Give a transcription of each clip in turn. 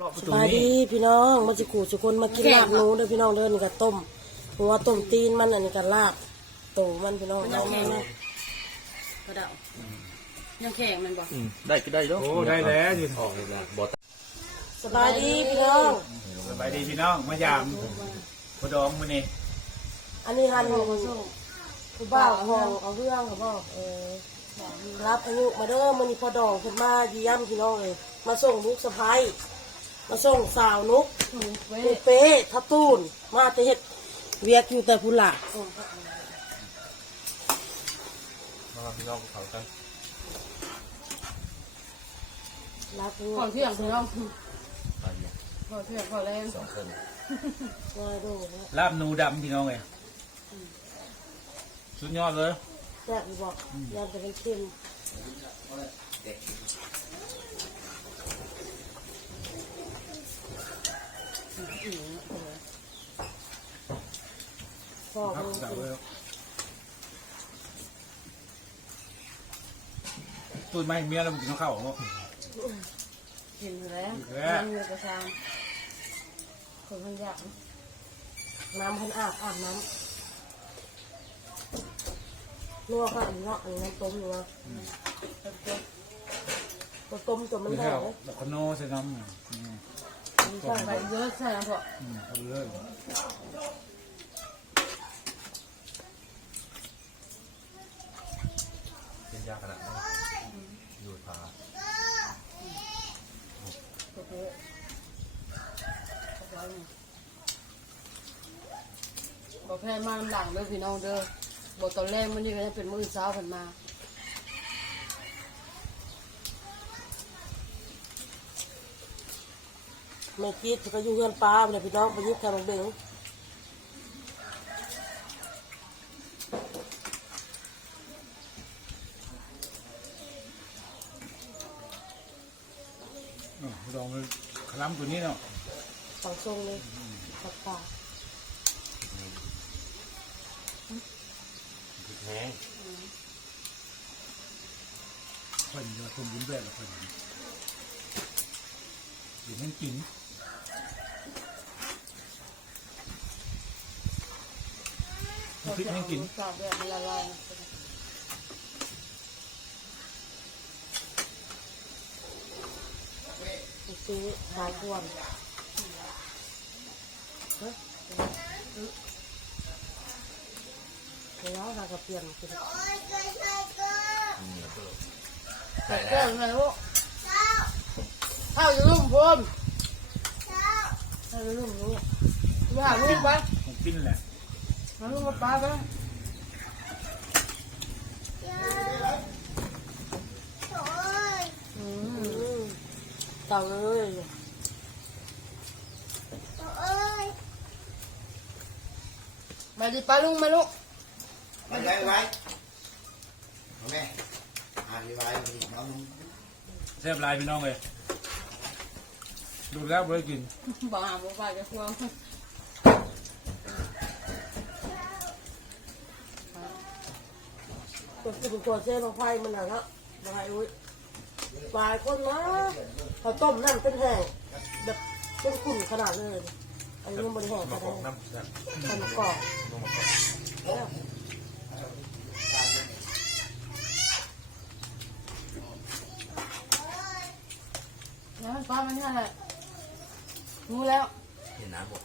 รอบประสตูบายนี้ดีพี่น้องมาจิกูสุคนมากินลาบหนูเด้อพี่น้องเด้อนี่ก็ต้มหัวต้มตีนมันอันนี้ก็ลาบโตมันพี่น้องเอามานะกระเดายังแข็งมันบ่อืมได้ก็ได้เนาะโอ้ได้แล้วยืนออกเลยนะบอตสบายดีพี่น้องสบายดีพี่น้องมายามพอดองมื้อนี้อันนี้หันผู้บ่าวห้องเอาเรื่องเขาบอกเออรับอายุมาเด้อมันนี่พอดองขึ้นมาเยี่ยมพี่น้องเลยมาส่งลูกสะพ้าย มาส่งสาวนุกเว้ปูยเป้ทับตูน มาแต่เฮ็ดเวียกอยู่แต่พุ่นละมาพี่น้องเขากันรับอายุก่อนเที่ยงพี่น้องไปเนี่ยก่อนเที่ยงก่อนแรงสองคนง่ายดูนะลาบหนูดำพี่น้องเอ้ยสุดยอดเลยแซ่บอีบอกยามจะเป็นเค็ม พ่อครับมันเดาเลยตูนไม่เมียแล้วมันกินข้าวเหรอ เห็นอยู่แล้วเห็นแล้วมันอยู่กระชามคนมันอยากน้ำพันอาบอาบน้ำลวกค่ะอันนี้เนาะอันนี้น้ำต้มอยู่นะตัวต้มตัวมันกินแห้ข้าวงดอกขนโนใส่น้ำอืมใช่ไปเยอะใช่ไหมพ่ออืมเอาไปเลย เป็น ยากขนาดนี้อยู่พาตัวเพื่อนบอกแพทย์มาหลังเด้อพี่น้องเด้อบอกตอนแรกมันนี่ก็จะเป็นมื้อเช้าผ่านมาไม่คิดก็อยู่เงินปลาเลยพี่น้องไปยึดการเบง อืมลองคล้ำ ตัวนี้เนาะฝั่งทรงเลยปักปลาแห้งเพิ่นจะทนบุญด้วยหรอเพิ่นอยู่ให้กินพริกให้กินกาบแบบมันละลาย ไป ซื้อหาควนเฮ้ยแล้วหากระเปลี่ยนเป็นแต่แก้วมันลูกเข้าอยู่รุ่มพรมให้ลูกรู้ไปหาลูกไปกินแหละมาลูกมาป้าไป อืม เต่าเลยมาดิป้าลุงมาลูกไว้ไว้ไว้เอาแม่อ่านไว้น้องแซ่บหลายพี่น้อ งเลาบอกไปจะคนนะครับบายคนนะต้มนั่นเป็นแห้งแบบเป็นขุ่นขนาดเลย อันนี้มันบริแห้งขมานาดบอกนี้น้ำแซ่บทำมกรอบต้องมาบอกแล้วป้ามันนี่อะไรรู้แล้วเห็นน้ำหมด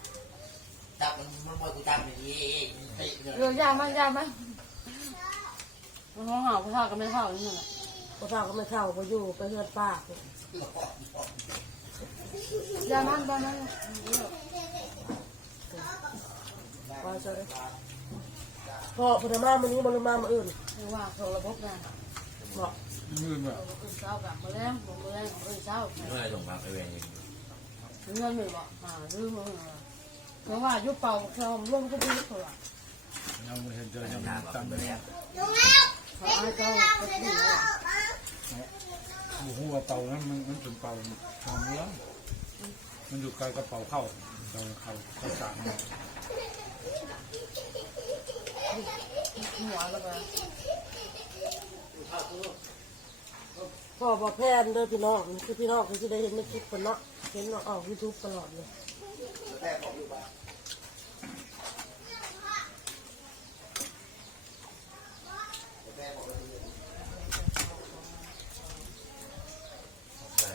จับมันมันมวยกูจับอย่างนี้เรือยากไหมยากไหมมันห้องห่าวข้าวก็ไม่เข้านี่แหละ พ่อเท่าก็ไม่เข้าพออยู่ไปเฮือนป้าอย่ามันบ้านนั้นว่าจะได้พอพอมามันนี้มันมามาอื่นเรียกว่าโทรระบบงานะเนาะมือแบบตื่นเช้ากับมือแรงมือแรงตื่นเช้าเมื่อไรส่งมาไปเวรยังเงินไม่บอกมาลืมมือเพราะว่ายุบเป่าเขาลงก็ดีกว่ายังไม่เห็นเจอยังน้ำตำไปเลยแล้วเขาไอ้เจ้าก็ดีแล้ว หมูหัวเป่านั้นมันมันเป็นเป่าทางเนื้อมันอยู่ไกลกระเป๋าเข้าเราเข้าเข้าสารหัวแล้วก็พ่อบอกแพนเด้อพี่น้องคือพี่น้องคือที่ได้เห็นในคลิปคนเนาะเห็นเราออกยูทูบตลอดเลย แม่ของอยู่บ้านแม่บอกว่าที่นี่ ใช่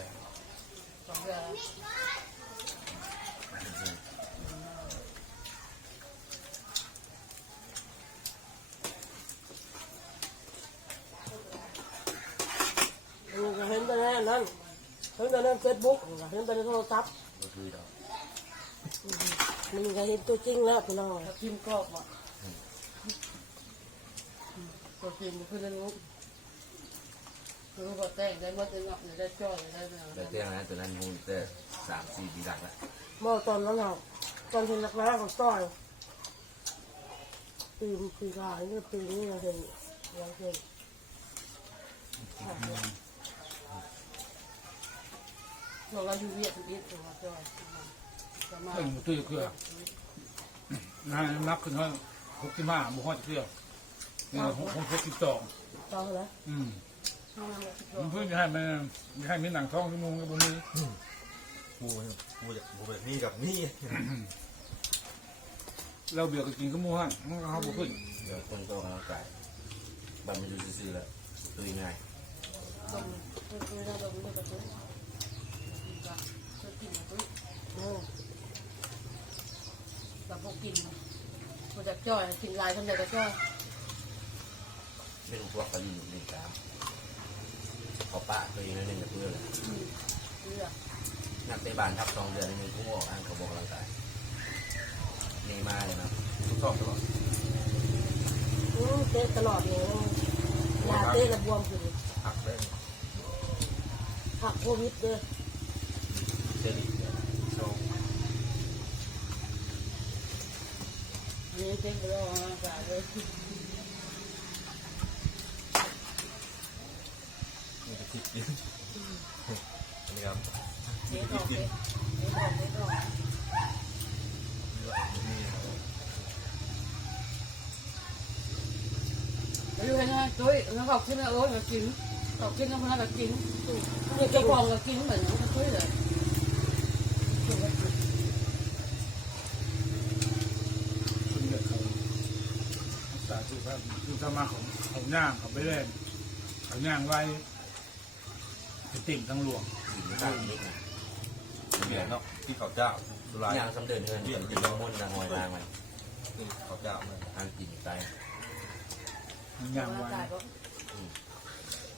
สองเดือน อืมก็เห็นแต่ในนั้น เห็นแต่นเฟซบุ๊กเห็นแต่นโทรศัพท์ก็คือดอกมันก็เห็นตัวจริงแล้วพี่น้องแล้วกินกรอบอะตัวกินคือเรื่องนู้นคือบอกแต่งได้มื่อตึงอะได้จ่อยได้เนื้อแต่เตี้ยนะตัวนั้นมูลแต่สามสี่ปีหลักล้วเมื่อตอนนั้นเราตอนเห็นแรกๆของต้อยปีปีกายนี่ปีนี้เราเห็นเราเห็น เราเราอยู่เวียดนิดตัวจ่อยจะมาเพิ่งตื้อเครือนะนักขึ้นว่าหกสิบห้าบุคคลเครือเนี่ยหกหกสิบสองต่อแล้วอืมห้องน้ำที่ตัวมันเพิ่งจะให้มันจะให้มีหนังท้องที่มุงกับบนนี้กูกูจะกูแบบนี้กับนี่เราเบียร์ก็กินก็มูฮะมันก็เขาบุขึ้นเดี๋ยวคนโตกำลังกายบันมันอยู่ซื่อๆแล้วตัวง่าย ตรงคือเราตรงนี้ก็ตัวก็กินตัว เออ แบบพวกกินมา จากจ่อยกินลายทำจากจ่อยเป็นพวกกระดิ่งหนึ่งสามเขาปะตัวเองนั่นเองกับเพื่อนเลยเลือดนักเตะบานทับสองเดือนนึงกูออกอ่านเขาบอกกำลังกายนี่มาเลยนะชอบตลอดอืมเตะตลอดเลยยาเตะระบวมอยู่พักได้ผักโควิดเลย เจลิโชว์ อันนี้เจ๊งไปแล้วอะเลยนี่จะคิดกินอันนี้ครับเจ๊งออกเจ๊งเจ๊งออกเจ๊งออกนี่ไปดูให้ง่ายตุ้ยแล้วเขาขึ้นมาโอ้ยมากินเขาขึ้นแล้วคนนั้นก็กินนี่เจ้าเจ้าขขอองงก็กินเหมือนกันตุ้ยเลย คนเดือดเขา รักษาสุขภาพคือถ้ามาของเขาย่างเขาไปเล่นเขาย่างไว้เป็นติ่งทั้งหลวงสิ่งที่ต่างนิดนะเหรียญเนาะที่เขาเจ้าสุรายย่างสำเดินเงินเดือนจะต้องมุ่นนะหอยนางมันเขาเจ้าเลยทางกินใจมันย่างไว้ตายก็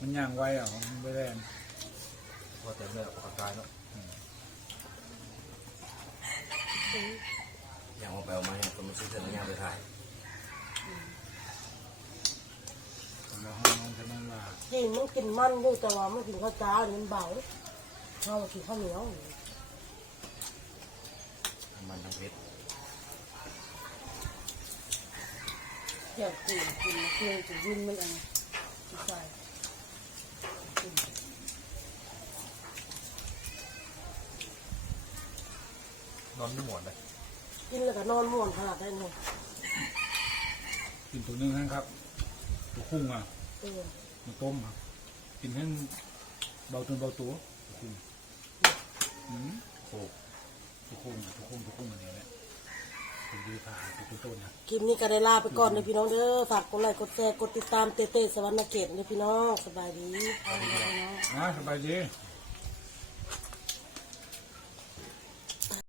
มันย่างไว้อะมันไปเล่นพอแต่เมื่อออกกำลังกายเนาะย่างออกไปออกมาเนี่ยคนมันซื้อเสื้อย่างไปถ่าย แล้วห้องนอนจะนั่นว่าจริงมันกินมันด้วยแต่ว่ามันกินข้าวจ้ามันเบาเรากินข้าวเหนียวมันทั้งเพชรเกี่ยวกินกินเกี่ยวกินวุ่นมันอะไรใส่นอนไม่หมดเลยกินแล้วก็นอนม่วนขนาดได้เลยกินตัวหนึงนะครับ ตัวคุ้งอะเออมาต้มครับกินให้เบาตัวเบาตัวตัวคุ้งอืมโอ้ตัวคุ้งตัวคุ้งตัวคุ้งอันนี้แหละเป็นดีผ่าตัวต้นนะคลิปนี้ก็ได้ลาไปก่อนเลยพี่น้องเด้อฝากกดไลค์กดแชร์กดติดตามเต้เต้สวรรค์เกตเลยพี่น้องสบายดีอ่าสบายดี